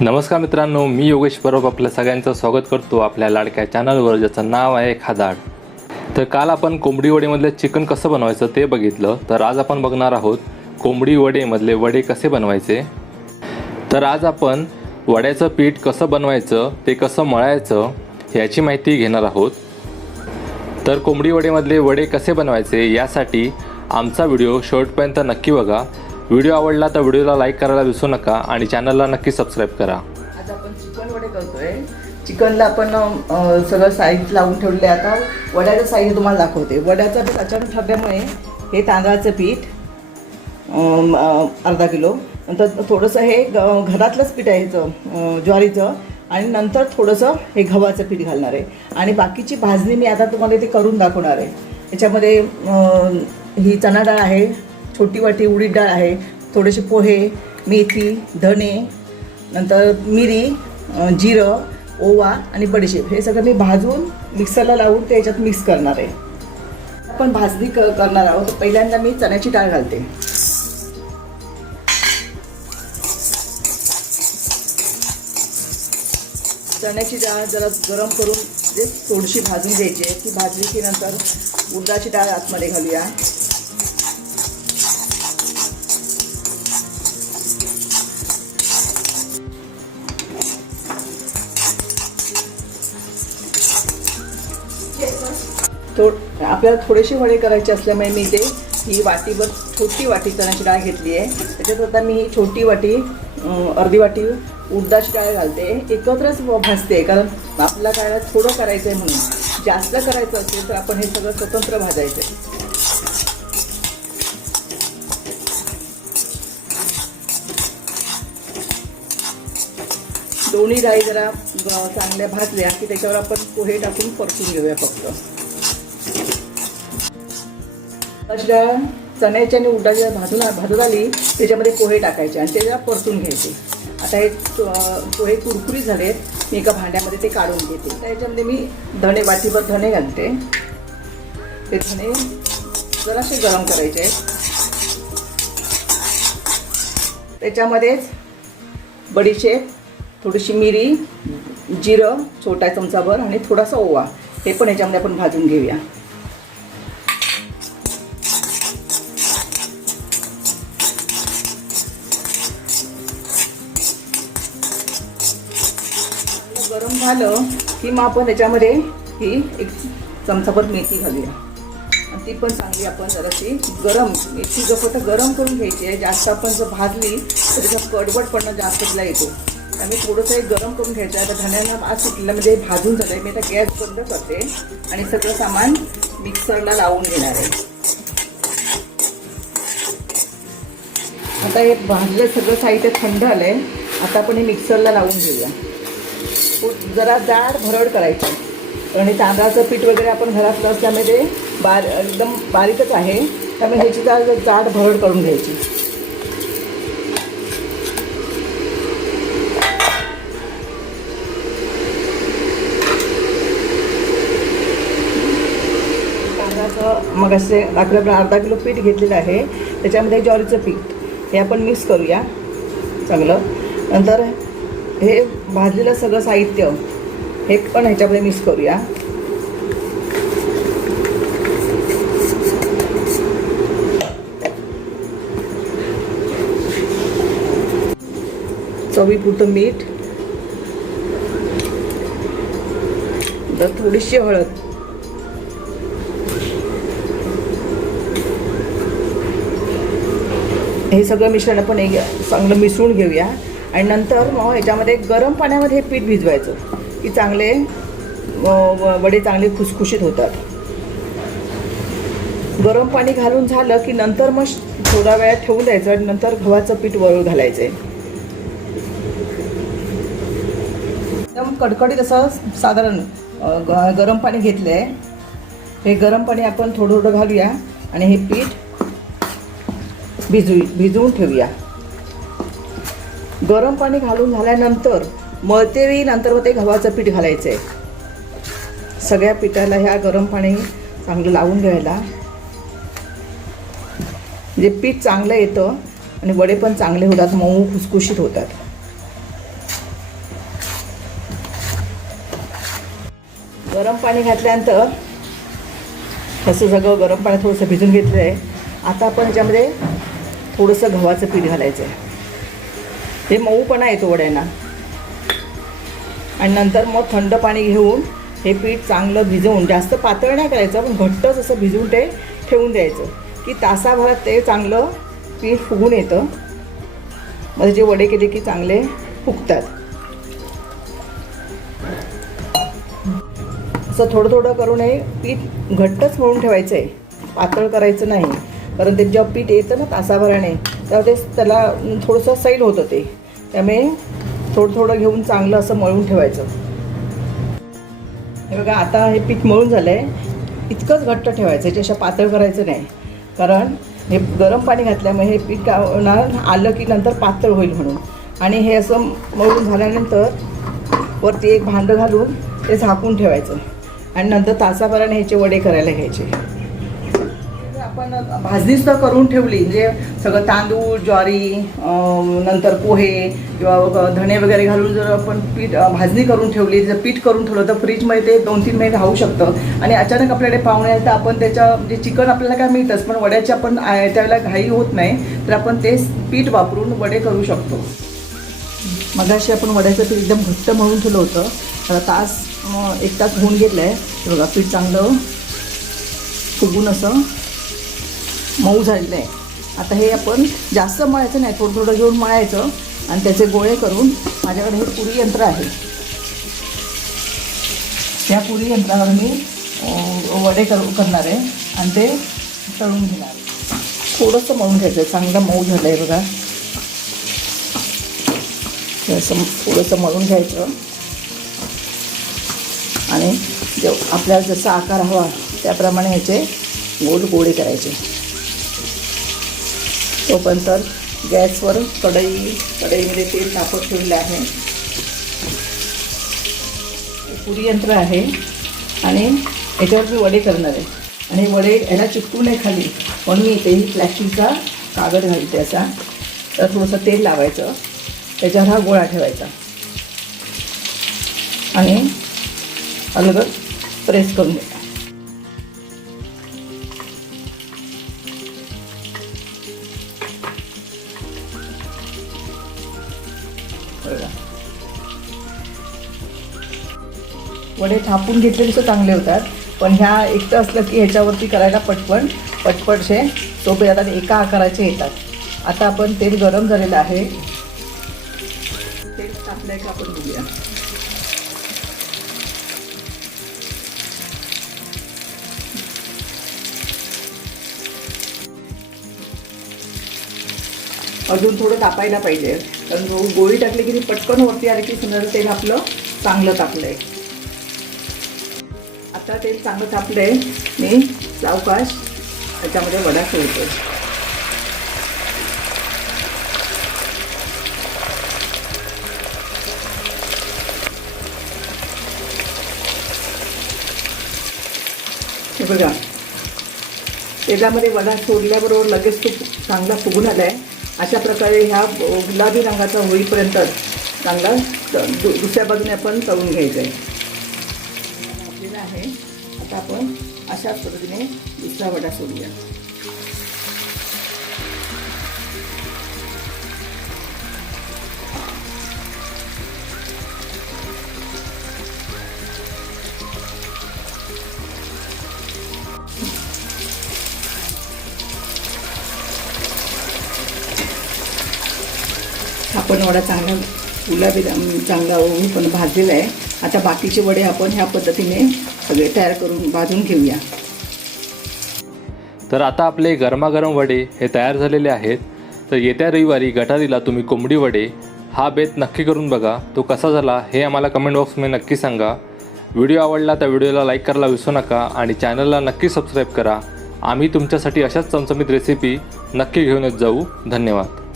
नमस्कार मित्रांनो, मी योगेश परब आपल्या सगळ्यांचं स्वागत करतो आपल्या लाडक्या चॅनलवर, ज्याचं नाव आहे खादाड. तर काल आपण कोंबडी वडेमधले चिकन कसं बनवायचं ते बघितलं. तर आज आपण बघणार आहोत कोंबडी वडेमधले वडे कसे बनवायचे. तर आज आपण वड्याचं पीठ कसं बनवायचं, ते कसं मळायचं याची माहिती घेणार आहोत. तर कोंबडी वडेमधले वडे कसे बनवायचे यासाठी आमचा व्हिडिओ शेवटपर्यंत नक्की बघा. व्हिडिओ आवडला तर व्हिडिओला लाईक करायला विसरू नका आणि चॅनलला नक्की सबस्क्राईब करा. आज आपण चिकन वडे करतोय. चिकनला आपण सगळं साईज लावून ठेवले. आता वड्याचं साईज तुम्हाला दाखवते. वड्याचं पीठ अचानक ठरल्यामुळे हे तांदळाचं पीठ अर्धा किलो, नंतर थोडंसं हे घरातलंच पीठ आहे ज्वारीचं, आणि नंतर थोडंसं हे गव्हाचं पीठ घालणार आहे. आणि बाकीची भाजणी मी आता तुम्हाला ते करून दाखवणार आहे. याच्यामध्ये ही चणा डाळ आहे, छोटी वाटी उडीद डाळ आहे, थोडेसे पोहे, मेथी, धणे, नंतर मिरी, जिरं, ओवा आणि बडीशेप हे सगळं मी भाजून मिक्सरला लावून ते याच्यात मिक्स करणार आहे. आपण भाजणी करणार आहोत. पहिल्यांदा मी चण्याची डाळ घालते. चण्याची डाळ जरा गरम करून म्हणजे थोडीशी भाजून घ्यायची आहे. ती भाजली की नंतर उडदाची डाळ आतमध्ये घालूया. आपल्याला थोडेसे वडे करायचे असल्यामुळे मी ही वाटीभर छोटी वाटी चण्याची डाळ घेतली आहे. त्याच्यात आता मी ही छोटी वाटी अर्धी वाटी उडदाची डाळ घालते. एकत्रच भाजते, कारण आपल्याला काय थोडं करायचं आहे म्हणून. जास्त करायचं असेल तर आपण हे सगळं स्वतंत्र भाजायचं. दोन्ही डाळी जरा चांगल्या भाजल्या की त्याच्यावर आपण पोहे टाकून परतून घेऊया. फक्त डाळ चण्याची आणि उडदाची डाळ भाजून आली, त्याच्यामध्ये पोहे टाकायचे आणि ते जरा परतून घ्यायचे. आता हे पोहे कुरकुरीत झालेत. मी एका भांड्यामध्ये ते काढून घेते. त्याच्यामध्ये मी धणे वाटीभर धणे घालते. ते धणे जरासे गरम करायचे. त्याच्यामध्येच बडीशेप, थोडीशी मिरी, जिरं छोटा चमचाभर आणि थोडासा ओवा हे पण याच्यामध्ये आपण भाजून घेऊया. गरम झालं की मग आपण त्याच्यामध्ये ही एक चमचाभर मेथी घालूया. आणि ती पण चांगली आपण जराशी गरम, मेथी फक्त गरम करून घ्यायची आहे. जास्त आपण जर भाजली तर त्याचा कडवटपणा जास्त तिला येतो. आम्ही थोडंसं एक गरम करून घ्यायचं आहे. आता धण्यांना आज सुटलं म्हणजे भाजून झालं आहे. मी आता गॅस बंद करते आणि सगळं सामान मिक्सरला लावून घेणार आहे. आता हे भाजलं सगळं साहित्य थंड आलं आहे. आता आपण हे मिक्सरला लावून घेऊया. जरा जाड भरड करायची, आणि तांदळाचं पीठ वगैरे आपण घरातलं असल्यामुळे ते एकदम बारीकच आहे. त्यामुळे ह्याची जाड भरड करून घ्यायची. मग असे आपल्याला अर्धा किलो पीठ घेतलेलं आहे. त्याच्यामध्ये ज्वारीचं पीठ हे आपण मिक्स करूया चांगलं. नंतर हे भाजलेलं सगळं साहित्य हे पण ह्याच्यामध्ये मिक्स करूया. चवीपुरतं मीठ, थोडीशी हळद, हे सगळं मिश्रण आपण चांगलं मिसळून घेऊया. आणि नंतर मग ह्याच्यामध्ये गरम पाण्यामध्ये हे पीठ भिजवायचं की चांगले वडे चांगले खुसखुशीत होतात. गरम पाणी घालून झालं की नंतर मग थोडा वेळ ठेवून द्यायचं आणि नंतर गव्हाचं पीठ वर घालायचं आहे. एकदम कडकडीत असं साधारण गरम पाणी घेतलं आहे. हे गरम पाणी आपण थोडं थोडं घालूया आणि हे पीठ भिजवून ठेवूया. गरम पाणी घालून झाल्यानंतर मळतेवेळी नंतर मग ते गव्हाचं पीठ घालायचं आहे. सगळ्या पिठाला ह्या गरम पाणी चांगलं लावून घ्यायला, म्हणजे पीठ चांगलं येतं आणि वडे पण चांगले होतात, मऊ खुसखुशीत होतात. गरम पाणी घातल्यानंतर असं सगळं गरम पाणी थोडंसं भिजून घेतलं आहे. आता आपण ह्याच्यामध्ये थोडंसं गव्हाचं पीठ घालायचं आहे. हे मऊपणा येतो वड्यांना. आणि नंतर मग थंड पाणी घेऊन हे पीठ चांगलं भिजवून, जास्त पातळ नाही करायचं पण घट्टच असं भिजवून ते ठेवून द्यायचं की तासाभरात ते चांगलं पीठ फुगून येतं. मग त्याचे वडे केले की चांगले फुगतात. असं थोडं थोडं करून हे पीठ घट्टच मळून ठेवायचं आहे, पातळ करायचं नाही. कारण ते जेव्हा पीठ येतं ना तासाभराने तेव्हा ते त्याला थोडंसं सैल होतं ते. त्यामुळे थोडं थोडं घेऊन चांगलं असं मळून ठेवायचं. हे बघा आता हे पीठ मळून झालं आहे. इतकंच घट्ट ठेवायचं, याच्यापेक्षा पातळ करायचं नाही. कारण हे गरम पाणी घातल्यामुळे हे पीठ आलं की नंतर पातळ होईल म्हणून. आणि हे असं मळून झाल्यानंतर वरती एक भांडं घालून ते झाकून ठेवायचं. आणि नंतर तासाभराने ह्याचे वडे करायला घ्यायचे. आपण भाजणीसुद्धा करून ठेवली, म्हणजे सगळं तांदूळ, ज्वारी, नंतर पोहे किंवा धणे वगैरे घालून जर आपण पीठ भाजणी करून ठेवली, जर पीठ करून ठेवलं तर फ्रीजमध्ये ते 2-3 महिने राहू शकतं. आणि अचानक आपल्याकडे पाहुणे आले तर आपण त्याच्या म्हणजे चिकन आपल्याला काय मिळतंच, पण वड्याची आपण त्यावेळेला घाई होत नाही तर आपण ते पीठ वापरून वडे करू शकतो. मगाशी आपण वड्याचं पीठ एकदम घट्ट मळून ठेवलं होतं. आता 1 तास होऊन घेतलं आहे. बघा पीठ चांगलं फुगून असं मऊ झालेलं आहे. आता हे आपण जास्त मळायचं नाही, थोडं थोडं घेऊन मळायचं आणि त्याचे गोळे करून, माझ्याकडे हे पुरी यंत्र आहे, त्या पुरी यंत्रावर मी वडे करणार आहे आणि ते तळून घेणार. थोडंसं मळून घ्यायचं, चांगलं मऊ झालं आहे बघा. असं थोडंसं मळून घ्यायचं आणि आपल्याला जसा आकार हवा त्याप्रमाणे ह्याचे गोल गोळे करायचे. तोपर्यंत गॅसवर कढईमध्ये तेल तापत ठेवलेलं आहे. पुरी यंत्र आहे आणि याच्यावर मी वडे करणार आहे. आणि वडे याला चिकटू नये खाली म्हणून मी इथे प्लॅस्टिकचा कागद घालते असा. तर थोडंसं तेल लावायचं, त्याच्यावर हा गोळा ठेवायचा आणि अलगद प्रेस करून द्यायचा. वडे थापून घेतले तर चांगले होतात, पण ह्या एकटं असलं की ह्याच्यावरती करायला पटपटशे सोपे जातात, एका आकाराचे येतात. आता आपण तेल गरम झालेलं आहे, तेल तापलं आहे का आपण बघूया. अजून थोडं तापायला पाहिजे, कारण गोळी टाकली की ती पटकन वरती आली की समजा तेल आपलं चांगलं तापलं आहे. आता तेल चांगलं तापलं आहे, मी सावकाश त्याच्यामध्ये वडा सोडतो. हे बघा तेलामध्ये वडा सोडल्याबरोबर लगेच तो चांगला फुगून आला आहे. अशा प्रकारे ह्या गुलाबी रंगाचा होईपर्यंत चांगला दुसऱ्या बाजूने आपण तळून घ्यायचं आहे. आपल्याला आहे आता आपण अशाच पद्धतीने दुसरा वडा सोडूया. आपण वडा चांगला गुलाबी चांगला पण भाजलेला आहे. आता बाकीचे वडे आपण ह्या पद्धतीने सगळे तयार करून भाजून घेऊया. तर आता आपले गरमागरम वडे हे तयार झालेले आहेत. तर येत्या रविवारी गटारीला तुम्ही कोंबडी वडे हा बेत नक्की करून बघा. तो कसा झाला हे आम्हाला कमेंट बॉक्समध्ये नक्की सांगा. व्हिडिओ आवडला तर व्हिडिओला लाईक करायला विसरू नका आणि चॅनलला नक्की सबस्क्राईब करा. आम्ही तुमच्यासाठी अशाच चमचमीत रेसिपी नक्की घेऊन येत जाऊ. धन्यवाद.